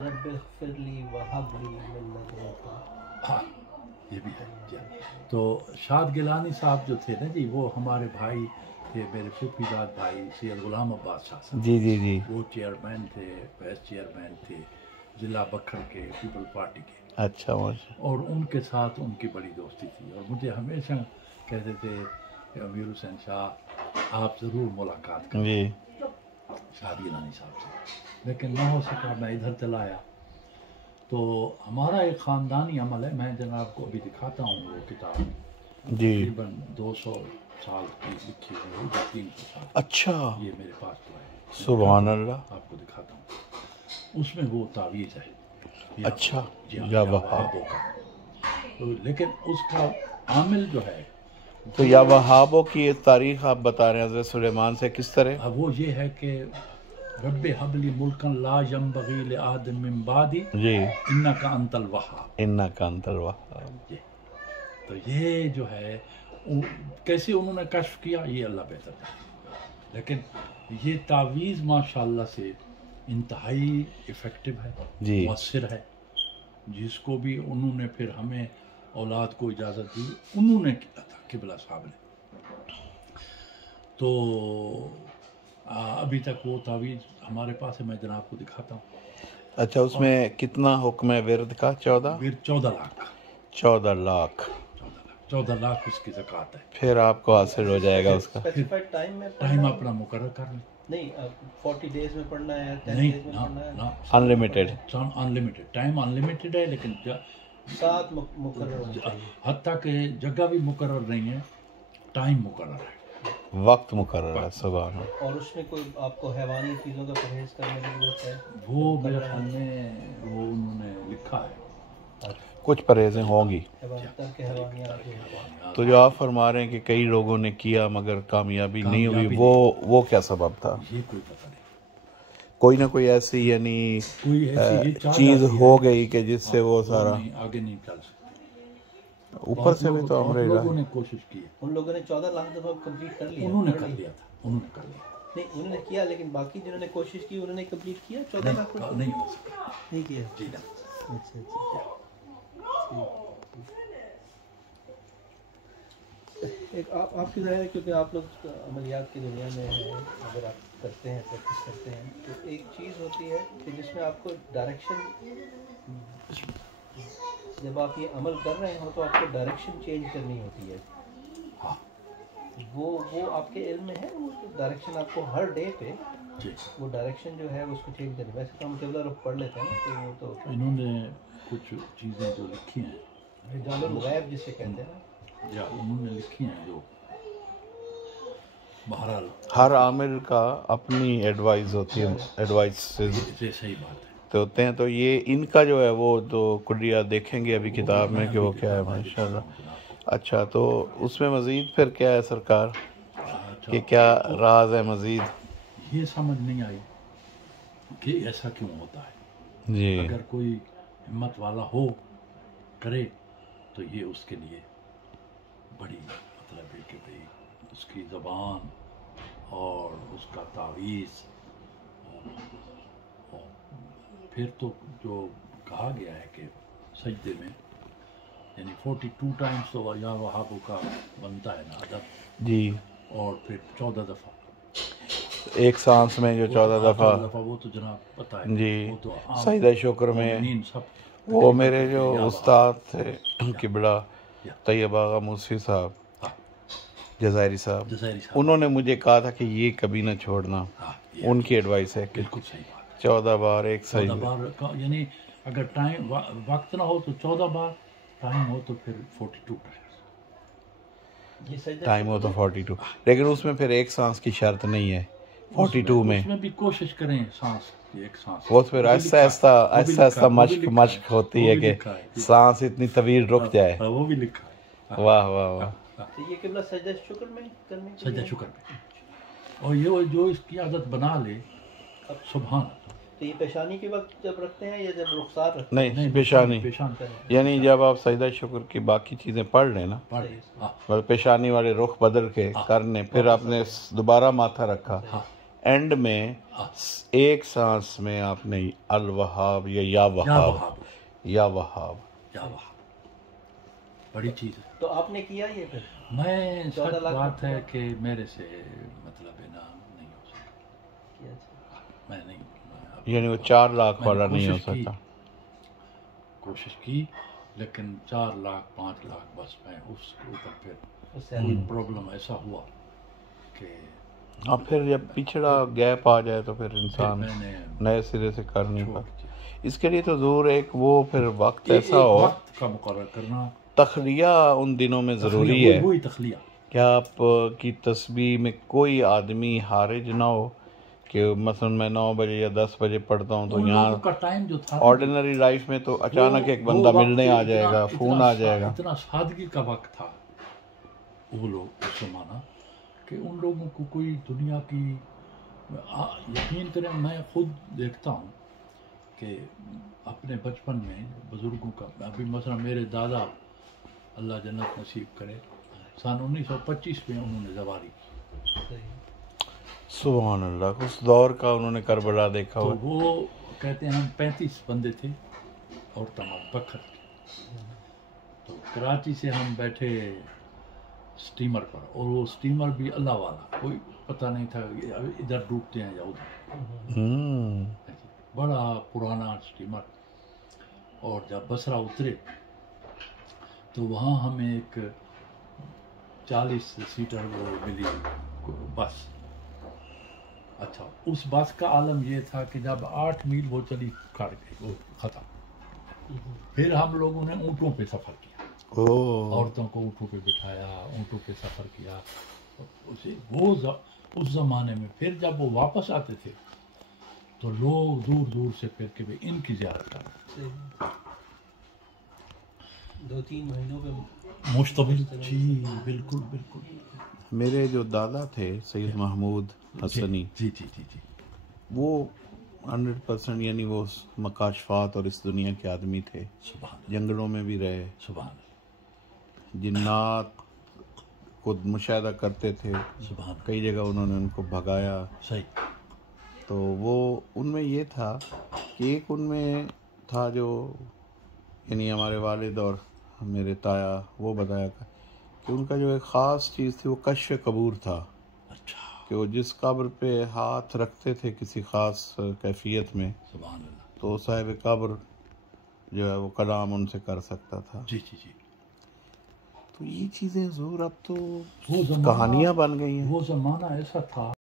हाँ, ये भी है जी। तो शाद गिलानी साहब जो थे ना जी, वो हमारे भाई थे, मेरे फूफीजाद भाई सैयद गुलाम अब्बास शाह साहब। जी जी जी। वो चेयरमैन थे, वाइस चेयरमैन थे ज़िला बखर के पीपल पार्टी के। अच्छा माशा। और उनके साथ उनकी बड़ी दोस्ती थी और मुझे हमेशा कहते थे कि अमीर हुसैन शाह आप ज़रूर मुलाकात करें जी। शाद गिलानी साहब से, लेकिन ना हो सका। मैं इधर चला आया। तो हमारा एक ख़ानदानी अमल है, मैं जनाब को अभी दिखाता हूँ वो किताब, जी। तकरीबन 200 साल की लिखी हुई है, 300 साल। अच्छा, ये मेरे पास तो है, सुभान अल्लाह। आपको दिखाता हूँ। उसमें वो तावीज़ है। अच्छा, या वहाबों का। तो लेकिन उसका आमिल जो है, तो या वहाबों की तारीख आप बता रहे हैं हज़रत सुलेमान से किस तरह? वो ये है कि रब्बे हबली मुल्कन ला यंबगी ले आदम मिन बादी जी। इन्नका अंतल वहाब। इन्नका अंतल वहाब। तो ये जो है कैसे उन्होंने कश्फ किया, ये अल्लाह बेहतर जानता। लेकिन ये तावीज़ माशाल्लाह से इंतहाई इफ़ेक्टिव है, जी। मुअस्सिर है। जिसको भी उन्होंने फिर हमें औलाद को इजाज़त दी, उन्होंने किया था किबला साहब ने। तो अभी तक वो तावीज़ हमारे पास है, मैं जनाब को दिखाता हूँ। अच्छा, उसमें कितना हुक्म है विर्द का? 14 14 लाख। 14 लाख। 14 लाख उसकी ज़कात है। फिर आपको हासिल हो जाएगा उसका। स्पेसिफाइड टाइम में टाइम अपना मुकर्रर कर लें। नहीं, 40 डेज में पढ़ना है, 10 नहीं डेज में ना पढ़ना है, ना, अनलिमिटेड। अनलिमिटेड टाइम अनलिमिटेड है, लेकिन साथ मुकर्रर होना चाहिए। हत्ता के जगह भी मुकर्रर नहीं है, टाइम मुकर्रर है, वक्त मुकर्रर है। सुभान अल्लाह। और उसमें कोई आपको हैवानी चीज़ों का परहेज करने की जरूरत है? वो मेरे ख्याल में वो उन्होंने लिखा है। कुछ परहेजें होंगी। हैवानियात तो जो आप फरमा रहे हैं कि कई लोगों ने किया मगर कामयाबी नहीं हुई, वो क्या सबब था? ये कोई पता नहीं। कोई ना कोई ऐसी यानी कोई ऐसी चीज हो गई कि जिससे वो सारा आगे नहीं चल सकता। ऊपर से भी तो हमरे लोगों ने कोशिश की है। उन लोगों ने 14 लाख दफा कंप्लीट कर लिया। उन्होंने कर लिया था, उन्होंने कर लिया। नहीं, उन्होंने किया, लेकिन बाकी जिन्होंने कोशिश की उन्होंने कंप्लीट किया 14 लाख? नहीं हो सका, नहीं किया जी ना। अच्छा। एक आपकी ज़ाहिर है, क्योंकि आप लोग अमलियात की दुनिया में हैं, अगर आप करते हैं, प्रैक्टिस करते हैं, तो एक चीज़ होती है कि जिसमें आपको डायरेक्शन, जब आप ये अमल कर रहे हो तो आपको डायरेक्शन चेंज करनी होती है। हाँ, वो आपके इल्म में है, वो डायरेक्शन आपको हर डे पे जी। वो डायरेक्शन जो है उसको चेंज करनी। वैसे तो हम किबला रुख पढ़ लेते हैं ना, तो वो तो इन्होंने कुछ चीज़ें जो लिखी हैं, रिजालुल गैब जिसे कहते हैं ना, या उन्होंने लिखी हैं जो बहरहाल हर आमिल का अपनी एडवाइस होती है, एडवाइस ये सही बात है। तो होते हैं। तो ये इनका जो है वो तो कुलिया देखेंगे अभी किताब में कि वो क्या है माशाल्लाह। अच्छा, तो उसमें मज़ीद फिर क्या है सरकार कि क्या राज है मज़ीद? ये समझ नहीं आई कि ऐसा क्यों होता है जी। अगर कोई हिम्मत वाला हो करे तो ये उसके लिए बड़ी मतलब है कि भाई उसकी ज़बान और उसका तावीज़ और फिर तो जो कहा गया है कि सजदे में यानी 42 टाइम्स तो या वहाबों का बनता है ना अदब जी। और फिर 14 दफ़ा एक सांस में जो 14 दफ़ा वो तो जनाब पता है जी। वो तो सजदा शुक्र में सब वो मेरे जो उस्ताद थे किबला तैयब आगा मूसी साहब, जज़ायरी साहब, उन्होंने मुझे कहा था कि ये कभी ना छोड़ना। उनकी एडवाइस है कि बिल्कुल सही बात। 14 बार एक सही 14 बार यानी अगर टाइम वक्त ना हो तो 14 बार, टाइम हो तो फिर 42 टाइम हो तो 42, लेकिन उसमें फिर एक सांस की शर्त नहीं है 42 में। उसमें भी कोशिश करें सांस एक सांस वो फिर ऐसा ऐसा मश्क होती है कि सांस इतनी तवील रुक जाए। वो भी लिखा है। वाह वाह वाह। तो ये किबला सजदा शुक्र में करने के सजदा शुक्र में, और ये जो इसकी आदत बना ले सुभान। तो ये पेशानी के वक्त जब रखते हैं या जब रुखसार रखते हैं? नहीं, पेशानी यानी जब आप सजदा शुक्र की बाकी चीज़ें पढ़ लें ना, मतलब पेशानी वाले रुख बदल के करने, फिर आपने दोबारा माथा रखा, एंड में एक सांस में आपने अल वहाब या वहाब या वहाब बड़ी चीज़ है। तो आपने किया ये फिर? मैं सच बात है कि मेरे से मतलब है ना नहीं हो सकता, मैं नहीं, यानी वो 4 लाख वाला नहीं हो सकता। कोशिश की लेकिन 4 लाख 5 लाख बस मैं उसके ऊपर फिर प्रॉब्लम ऐसा हुआ कि अब फिर जब पिछड़ा गैप आ जाए तो फिर इंसान नए सिरे से कर नहीं पाता। इसके लिए तो ज़रूर एक वो फिर वक्त ऐसा हो, वक्त का मुकर्रर करना, तखलिया उन दिनों में ज़रूरी है। वही तखलिया क्या आप की तस्बीह में कोई आदमी हारिज ना हो कि मसलन मैं 9 बजे या 10 बजे पढ़ता हूँ तो यहाँ का टाइम जो था ऑर्डिनरी लाइफ में तो अचानक एक बंदा मिलने आ जाएगा, फ़ोन आ जाएगा। इतना सादगी का वक्त था वो लोग उस ज़माना कि उन लोगों को कोई दुनिया की, यकीन करें मैं खुद देखता हूँ कि अपने बचपन में बुज़ुर्गों का, अभी मसला मेरे दादा अल्लाह जन्नत नसीब करे सन 1925 में उन्होंने ज़वारी, सुभान अल्लाह, उस दौर का उन्होंने करबला देखा तो वो कहते हैं हम 35 बंदे थे और तमाम बखर, तो कराची से हम बैठे स्टीमर पर, और वो स्टीमर भी अल्लाह वाला, कोई पता नहीं था इधर डूबते हैं या उधर, बड़ा पुराना स्टीमर। और जब बसरा उतरे तो वहाँ हमें एक 40 सीटर वो मिली बस। अच्छा, उस बस का आलम ये था कि जब 8 मील वो चली काट गई, वो ख़त्म। फिर हम लोगों ने ऊँटों पे सफ़र किया, औरतों को ऊँटों पे बिठाया, ऊँटों पे सफ़र किया उसे वो उस ज़माने में। फिर जब वो वापस आते थे तो लोग दूर दूर से फिर के भी इनकी ज़ियारत करते, 2-3 महीनों पे मुश्तमिल। जी बिल्कुल बिल्कुल। मेरे जो दादा थे सैयद महमूद हसनी, जी जी जी जी, वो 100% यानी वो मकाशफात और इस दुनिया के आदमी थे। जंगलों में भी रहे, जिन्नात को मुशाहिदा करते थे, कई जगह उन्होंने उनको भगाया। सही। तो वो उनमें ये था कि एक उनमें था जो यानी हमारे वालिद और मेरे ताया वो बताया कि उनका जो एक ख़ास चीज़ थी वो कश्फ कबूर था। अच्छा। कि वो जिस कब्र पे हाथ रखते थे किसी ख़ास कैफियत में, तो साहिब कब्र जो है वो कलाम उनसे कर सकता था। जी जी जी। तो ये चीज़ें ज़रूर अब तो कहानियाँ बन गई हैं। वो ज़माना ऐसा था।